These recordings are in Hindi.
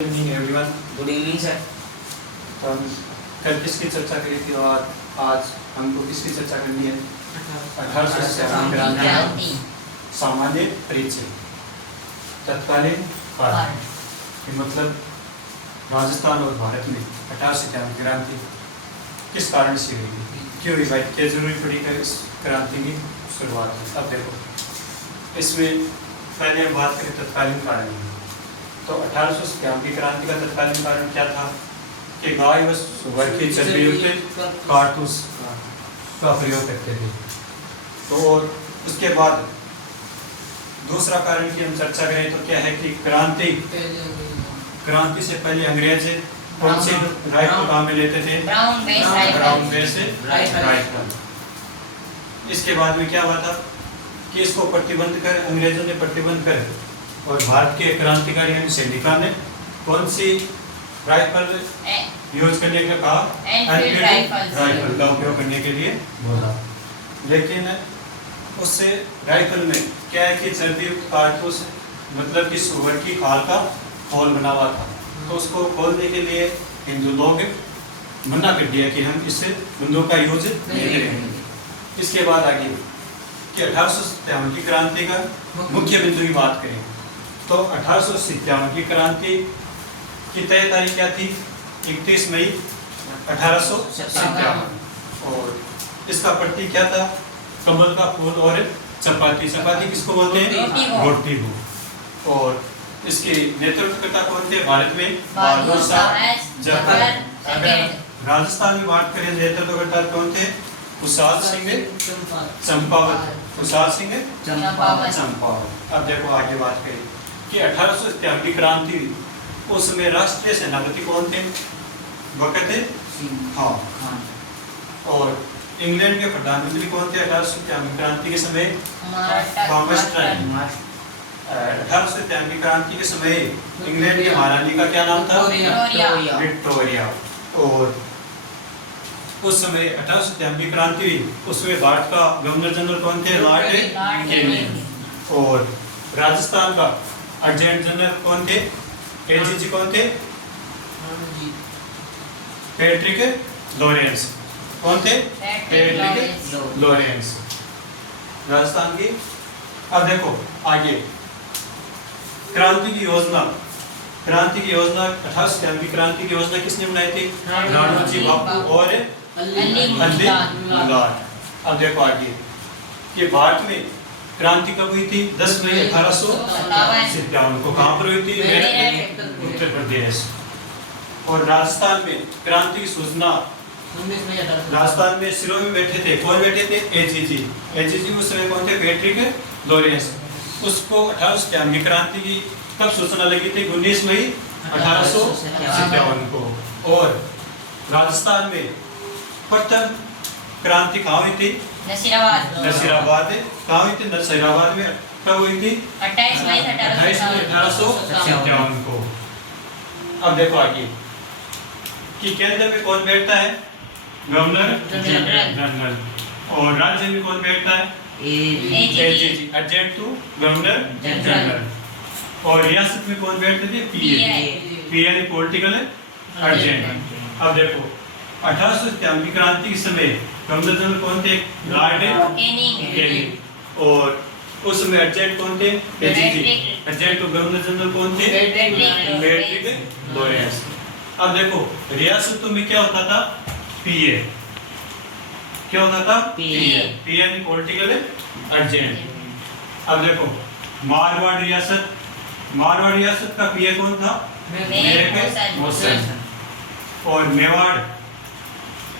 Evening everyone. Good evening sir. तो हम कल किसकी चर्चा करी थी और आज हमको किसकी चर्चा करनी है? 1897 क्रांति सामान्य परिचय। तत्कालीन कारण मतलब राजस्थान और भारत में 1897 क्रांति किस कारण से हुई, क्यों हुई भाई, क्या जरूरी पड़ी कर इस क्रांति की शुरुआत हुई? अब देखो, इसमें पहले हम बात करें तत्कालीन कारण की। तो 1897 की क्रांति का तत्कालीन कारण क्या था कि गाय व सुअर की चर्बी युक्त कारतूस का प्रयोग करते थे। तो और उसके बाद दूसरा कारण की हम चर्चा करें तो क्या है कि क्रांति से पहले अंग्रेज कौन से राइफल काम में लेते थे? Brown base rifle. इसके बाद में क्या हुआ था कि इसको प्रतिबंध कर, अंग्रेजों ने प्रतिबंध कर और भारत के क्रांतिकारी सैनिकों ने कौन सी राइफल यूज करने का कहा? एनफील्ड राइफल का उपयोग करने के लिए बोला। लेकिन उससे राइफल में क्या है कि चर्बी युक्त कारतूस मतलब कि सुअर की खाल का खोल बना हुआ था, तो उसको खोलने के लिए हिंदू लोग मना कर दिया कि हम इससे बंदूक का यूज नहीं करेंगे। इसके बाद आगे कि 1857 की क्रांति का मुख्य बिंदु की बात करें तो 1857 की क्रांति की तय तारीख क्या थी? 31 मई 1857। और इसका प्रतीक क्या था? कमल का फूल और चपाती। चपाती किसको बोलते हैं? रोटी को। और इसके नेतृत्वकर्ता कौन थे भारत में? बहादुर शाह जफर। अगर राजस्थान में बात करें नेतृत्वकर्ता कौन थे? कुशाल सिंह चंपावत। कुशाल सिंह चंपावत। अब देखो आगे बात करें कि 1857 की क्रांति उसमें राष्ट्रीय सेनापति कौन थे? वक़्त हाँ। और इंग्लैंड के प्रधानमंत्री कौन थे 1857 क्रांति के समय? थॉमस ट्राइन। 1857 की क्रांति के समय इंग्लैंड की महारानी का क्या नाम था? विक्टोरिया। और उस समय 1857 की क्रांति हुई, उसमें भारत का गवर्नर जनरल कौन थे? Lord Canning. और राजस्थान का एडजुटेंट जनरल कौन थे? एजीजी कौन थे? Patrick Lawrence. कौन थे? पैट्रिक लॉरेंस राजस्थान की। अब देखो आगे क्रांति की योजना। 1857 की क्रांति की योजना किसने बनाई थी? राणोजी बापू और अल्ली लाल। अब देखो आगे कि भारत में क्रांति कब हुई थी? 10 मई 1857 को। कहाँ पर हुई थी? उत्तर प्रदेश। और राजस्थान में क्रांति की सूचना राजस्थान में सिरों में बैठे थे। कौन बैठे थे? एजीजी। एजीजी उस समय कौन थे? Patrick Lawrence. उसको 1857 की क्रांति की कब सूचना लगी थी? 19 मई 1857 को। और राजस्थान में प्रथम क्रांति कहाँ हुई थी? नसीराबाद। कहाँ हुई थी? नसीराबाद में। कब हुई थी? 28 मई 1857 को। अब देखो आगे कि केंद्र में कौन बैठता है? Governor general. और राज्य में कौन बैठता है? AGG, adjutant to governor general. और रियासत में कौन बैठते थे? PA political adjutant. अब देखो 1857 की क्रांति के समय गवर्नर जनरल कौन थे? Lord Canning. और उस समय एडजुटेंट कौन थे? AGG. Adjutant to governor general कौन थे? Patrick Lawrence. अब देखो रियासतों में क्या होता था? पीए। क्या होता था? पीए पॉलिटिकल एडजुटेंट। अब देखो मारवाड़ रियासत। मारवाड़ रियासत का पीए कौन था? मोहसिन। और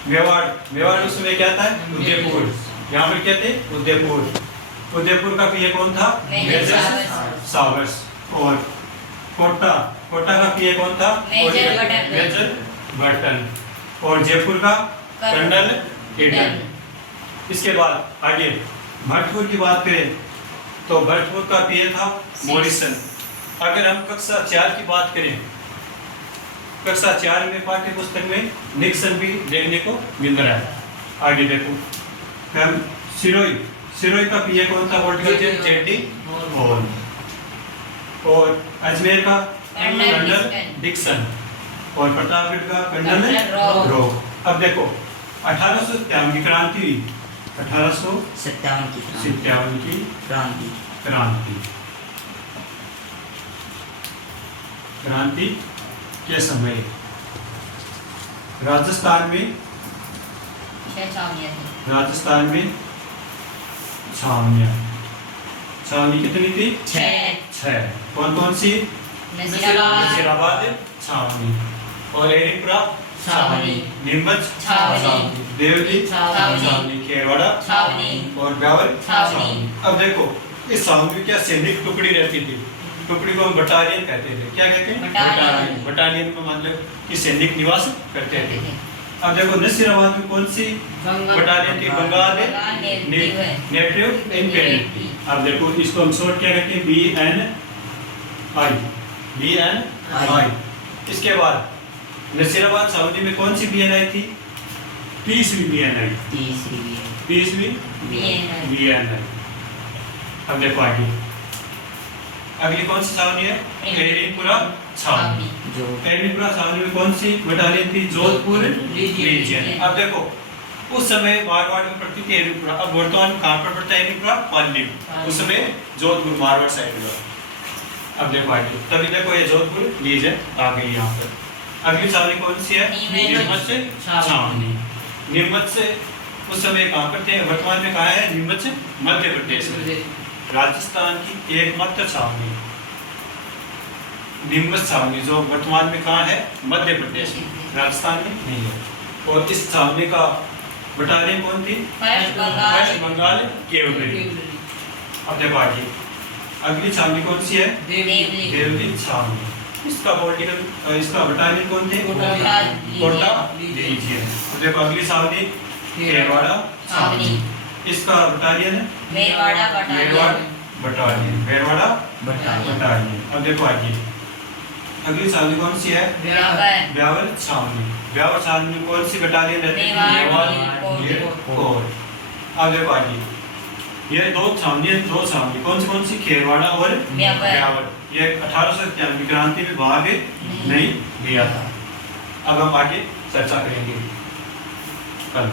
मेवाड़ उसमें क्या था? उदयपुर। यहाँ पर क्या थे? उदयपुर का पीए कौन था? Major Sawers. और कोटा का पीए कौन था? Major Burton. और जयपुर का कर्नल ईडन। इसके बाद आगे भरतपुर की बात करें तो भरतपुर का पीए था मॉरिसन। अगर हम कक्षा 4 की बात करें, कक्षा 4 में पाठ्य पुस्तक में निक्सन भी देखने को मिल रहा है। आगे देखो हम सिरोही का पीए कौन था? Political JD hall. और अजमेर का कर्नल डिक्सन और प्रतापगढ़ का कर्नल रॉक। अब देखो 1857 की क्रांति हुई, 1857 की क्रांति के समय राजस्थान में छावनी कितनी थी? 6। कौन कौन सी? नजीराबाद छावनी और एरिपुरा छावनी, नीमच छावनी, देवली छावनी, खेरवाड़ा और ब्यावर छावनी। अब देखो इस छावनी में क्या सैनिक टुकड़ी रहती थी, टुकड़ी को हम बटालियन कहते थे। क्या कहते हैं? बटालियन को मतलब कि सैनिक निवास करते थे। अब देखो नसीराबाद में कौन सी बटालियन थी? Bengal native infantry. अब देखो इसको हम शॉर्ट क्या कहते हैं? BNI। इसके बाद नसीराबाद छावनी में कौन सी BNI थी? 30वीं BNI। अब देखो आगे अगली कौन सी छावनी है? एरिपुरा छावनी। एरिपुरा छावनी में कौन सी बटालियन थी? जोधपुर रीजियन। अब देखो उस समय मारवाड़ में पड़ती थी एरिपुरा, अब वर्तमान में कहाँ पर पड़ता है एरिपुरा? पाली। उस समय जोधपुर मारवाड़ साइड में। अब देखो आगे तभी देखो ये जोधपुर रीजियन आ गई यहाँ पर। अगली छावनी कौन सी है? नीमच छावनी। नीमच से उस समय कहाँ पर थे? वर्तमान में कहाँ है? नीमच मध्य प्रदेश में। राजस्थान की एकमात्र छावनी नीमच छावनी जो वर्तमान में कहाँ है? मध्य प्रदेश में, राजस्थान में नहीं है। और इस छावनी का बटालियन कौन थी? Waste Bengal cavalry. अब देखो आगे अगली छावनी कौन सी है? देवली छावनी। इसका बटालियन कौन थे? कोटा लीजिए। अब देखो अगली छावनी खेरवाड़ा छावनी। इसका बटालियन है मेरवाड़ा बटालियन। अब देखो आगे अगली छावनी कौन सी है? ब्यावर छावनी। ब्यावर छावनी में कौन सी बटालियन रहती है? अब देखो आगे ये दो छावनी कौन सी? खेरवाड़ा और ब्यावर। ये 1897 की क्रांति में भाग नहीं लिया था। अब हम आगे चर्चा करेंगे कल।